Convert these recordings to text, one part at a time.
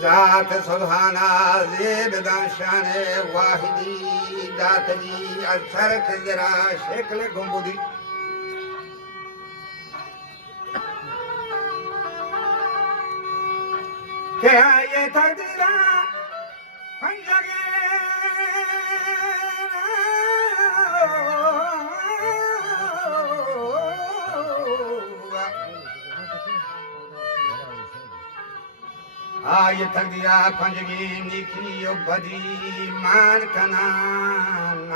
ذات سبحانہ زیب دانشان واحدی ذات جی اثر خزرا شکل گنبودی کہ یہ تقدیرہ ہم جگہ آیه تقدیرہ پنجگی نیکی و بدی مان کنانات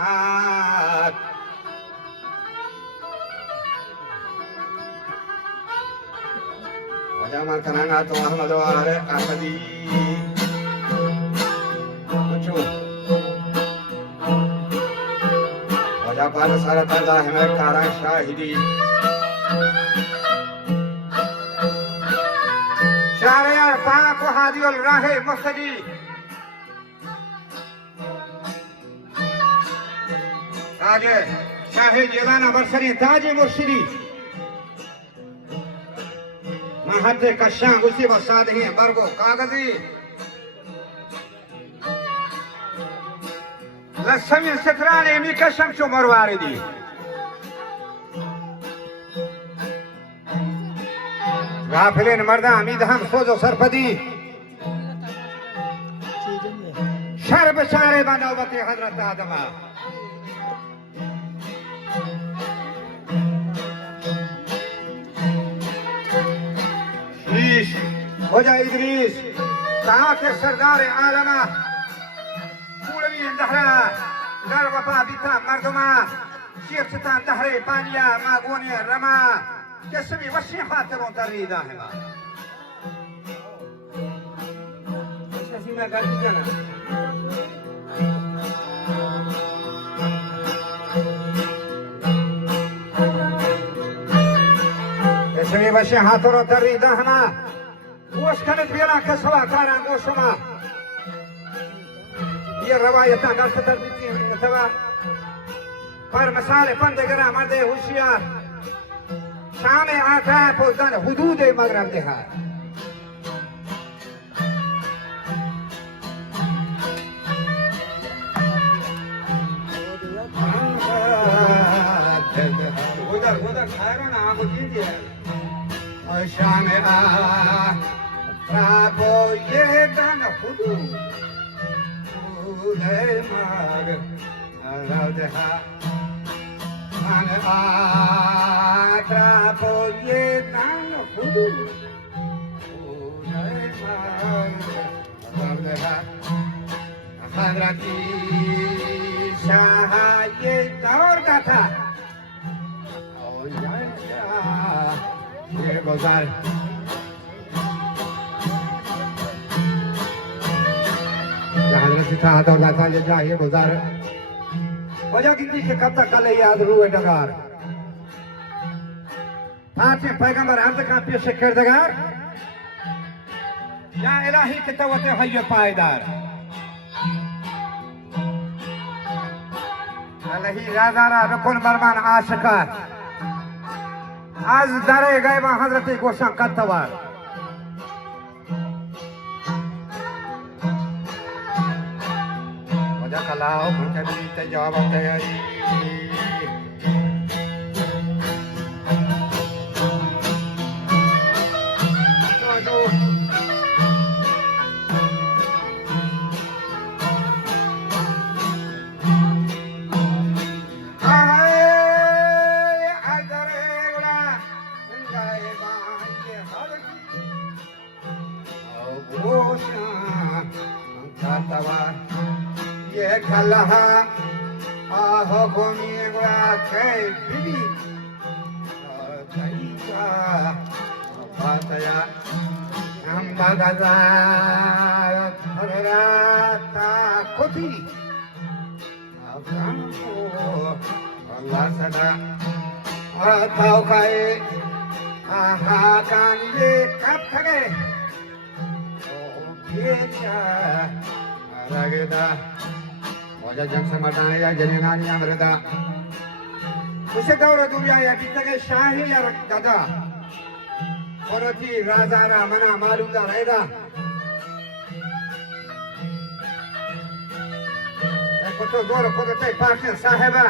وجہ مان کنانات و احمد و احمدی پوچھو وجہ پار سارا تازہ ہے کارا شاہدی شارع پاک و هادی الراه مهتدی تاج شاه جیلان برسری تاج مرشدی محد کشان گسی و سادهی برگو کاغذی لسمی ستران امی کشم چو مرواردی غافلین مردہ امید ہم سوز و سرپدی شر بچارے با نوبت حضرت آدمہ شیش وجہ ادریس ساعت سردار عالمہ پولوی اندہرہ گر وفا بیتا مردمہ شیخ ستان دہرے پانیا ماغونی رمہ جسمی وسیع خاطروں تریدہ ہے اسی میں گاڑی جانا جسمی وسیع خاطروں تریدہ ہے گوش کنت بیلا کسوا کاران گوشما یہ روایتاں گلت تربیتی اتوا پر مسال پندگرہ مرد ہوشیار شام آتا ہے پوزدان حدود مغرب دہار ادھر کھائرہ نا آگو دیدی ہے شام آتا کو یہ دن حدود مغرب دہار من آترا پویے تن حدود حضرتی شاہ یہ دور کا تھا یہ گزار حضرتی شاہ دور کا تھا یہ گزار وجہ کی کہ کب تک کل یاد روئے ڈگار پانچے پیغمبر عرض کا پیش کردگار یا الہی تتوت حی پائیدار الہی رازارہ رکن برمان عاشقات از در غیبہ حضرت گوشان کتوار kalau bukan kita jawab tadi ये कलहा आहो गोमी गुआ के बिली कईका बातया हम बागाजा हरराता कोठी हमको अल्लाह सदा आताओ काए आहा कान ये कब खगे ओ ये क्या रगदा वजह जंग से मरदाने या जनीनानी या मरदा उसे दौर दुनिया या कितना के शाही या गदा औरती राजा रा मना मालूम दा रहेगा Koto dora koto te parkin sahiba.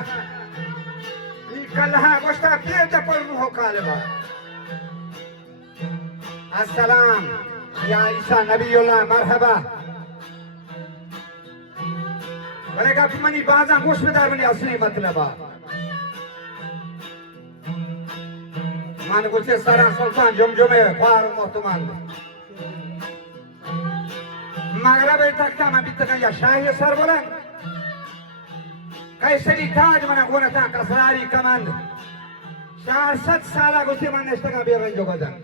İkallaha boşta bir de pornu hokaliba. Assalam. Ya İsa Nabiyullah merhaba. Mereka pemani bazan goş bedar bani asli matlaba. Man gulse saran sultan jomjome far muhtaman. Maghreb takta ma bitta ya shahi sar bolan. Kayseri taj mana gonata kasrari command. 400 साल गुस्से मन नेस्टा का बेरन जोगदन.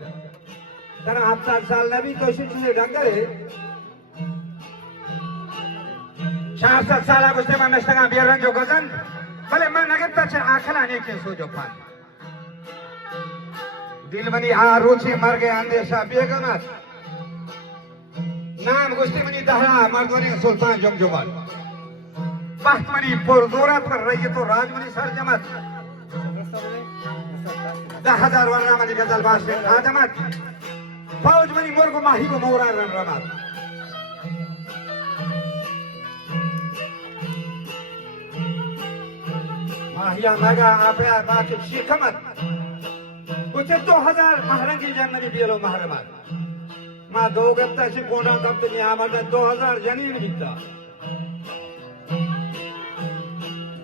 तरा 7 साल नबी तो इसी चीज़ डंगरे. 400 साल गुस्से मन नेस्टा का बेरन जोगदन. भले मन नगद तक आखला नहीं के सो जो पान. दिल मनी आरूची मर गए अंदेशा बेगमत. नाम गुस्से मनी दहरा मर्दोनी सुल्तान जमजुमल. बात मनी पुरदोरात पर रही तो राजमनी सरजमत. 10,000 वर्षा मनी गजल बाशे आजमत. फौज मनी मुर्गो माही को मोरा रन रमत. माहिया मगा आपल्या बाकी शिकमत. कुछ 2000 महरंगी जन्मनी बियलो महरमत. मा दो गप्ता से कोणा गप्त नि आमदा 2000 जनीन बिता.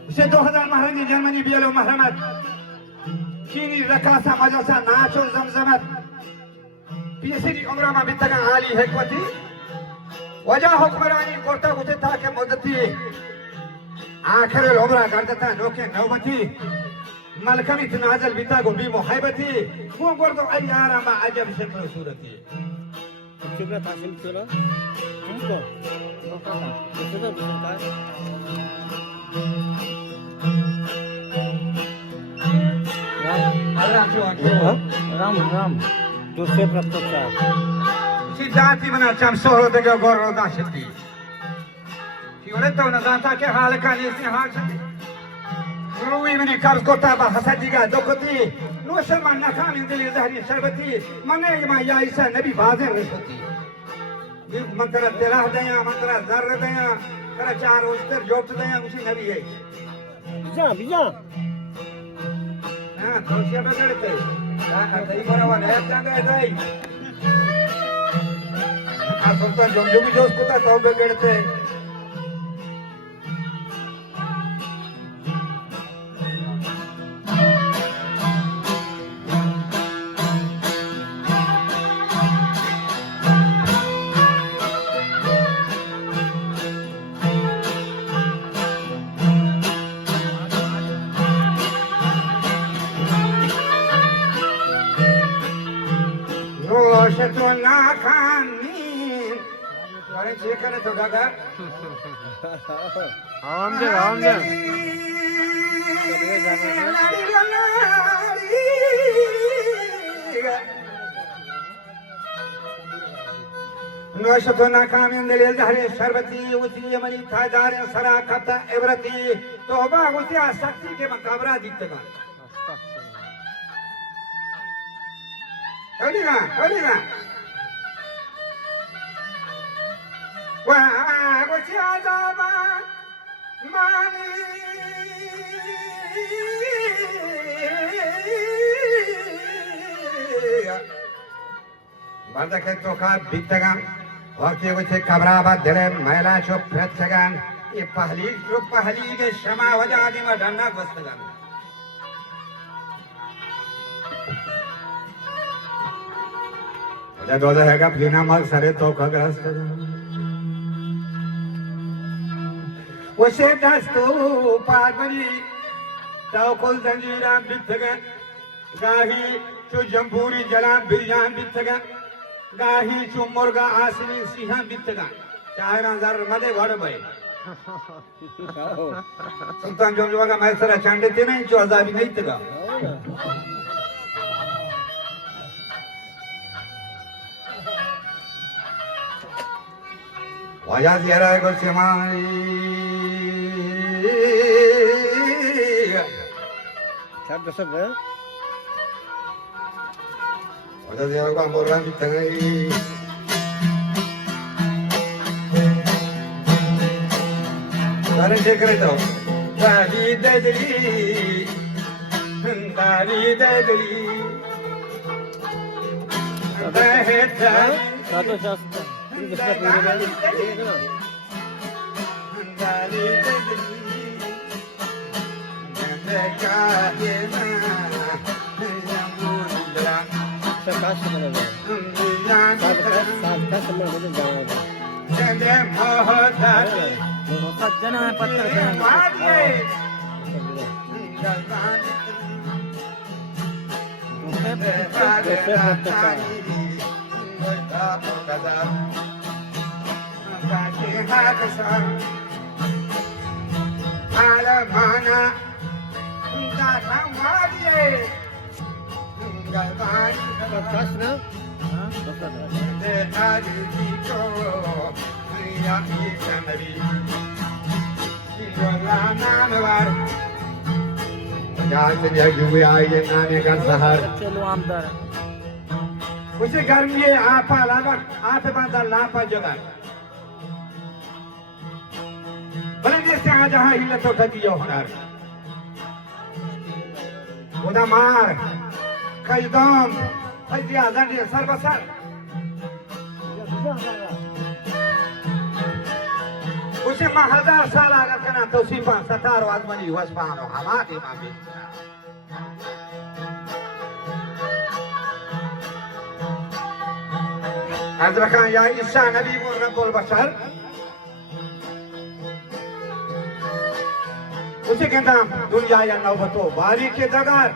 उसे 2000 महरंगी जन्मनी बियलो महरमत. चीनी रकासा मजासा नाचो जमजमत. पीसीडी उम्र में बितगा आली हेकवती. वजह हुक्मरानी कोर्टा उसे था के मुद्दती. आखिर उम्र करता नोके नौबती. मलकमी तनाजल बिता को भी मुहाइबती. वो गर्दो अयारा मा अजब शक्ल Surti. Coba tasim coba. Umko. Coba bisa Ram दूसरे प्रत्युत्तर जाति मना चम सोहरो दे गोरो दाशती किवरे तो न जाता के हाल का ने हाल छती रुई मने कल कोता बा हसदीगा दोकती नोशर मन नखाम इंदली जहरी शरबती मने मा या ईसा नबी बाजे रसती ये मंत्र तेरा दया मंत्र जर दया कर चार उस्तर जोट दया उसी नबी है बिजा हां तोसिया बगड़ते का दई बराबर है जागा दई आ सुल्तान जमजुमी जोस कोता तो बगड़ते तो ना खानी अरे चेक करे तो गागा आम दे नोश तो ना खानी दिले जहरे शरबती उसी मनी थादार सरा खता इबरती तौबा उसी शक्ति के मकाबरा दिखतेगा कौनिगा wah aku siapa mani banda ke toka bitagan waktu itu kabrabat dalam mela chop pratsagan ये पहली के शमा वजह आदि में डरना बस्तगान वजह दो है का बिना मग सरे तो खगरस्त वसे दस्तु पागरी ताकुल जंजीराम बिथगा गाही चु जंबूरी जलाम बिरयाम बिथगा गाही चु मुर्गा आसनी सिंहा बिथगा चाहे जर मदे वड़ भाई सुल्तान जोंजवा का मैसरा चांडे थे नहीं जो अजाबी नहीं तगा वजह ज़रा को सिमाई सब है वजह ज़रा को बोलना भी तगई अरे देख रहे तो दाली ददली दाली ददली Satu just ini bisa pilih दाली ददली Sekas mana dah? Sekas semua macam jangan. Sejana patah jangan. Sekas na? Celu amdar. उसे गर्मी है आपा लागा आपे बांधा लापा जगह भले जैसे आ जहाँ हिलत उठा दियो होनार उदा मार खजदम खजिया दंडे सर्वसर उसे माँ 1000 साल आगा कना तो सिपा 17 आदमी हुआ स्पानो हमारे मामी Hazrat Khan ya İsa Nabi bu Rabbul Bashar उसे कहता दुनिया या नौबतो बारी के दगार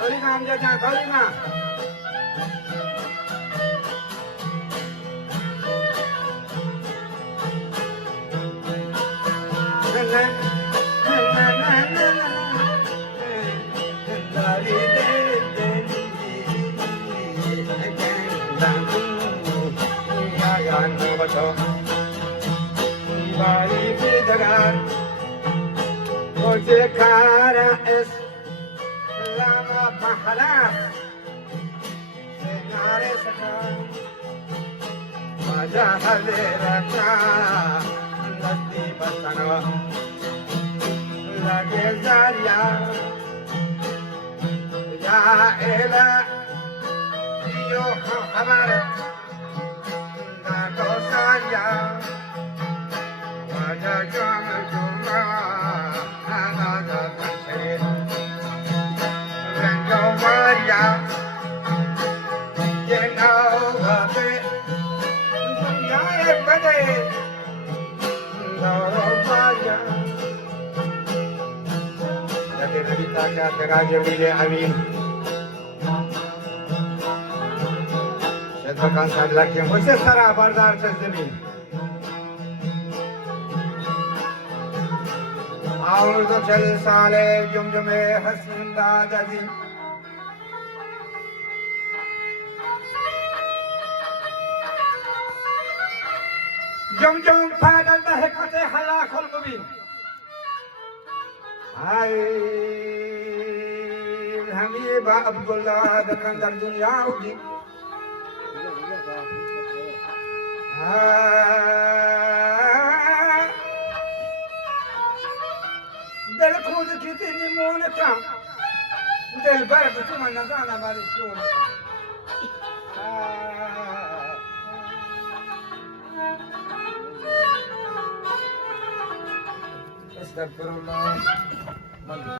गली नाम जा गली ना Bari bidagar Oje kara es Lama pahala Senare saka Wajah halerata Lasti batana Lage zaria Ya ela Yo hamara Na kosaria Amin. Sedangkan saya lagi yang mesti sarah bardar terjadi. أعوذ جل صالح جمجم حسن دادی جمجم فادل بحكمة حلاك المبين هاي الحميب عبد الله دكندر دنيا ودي दिल खुद कितनी मोन का दिल भर तुम नजान हमारी चोर का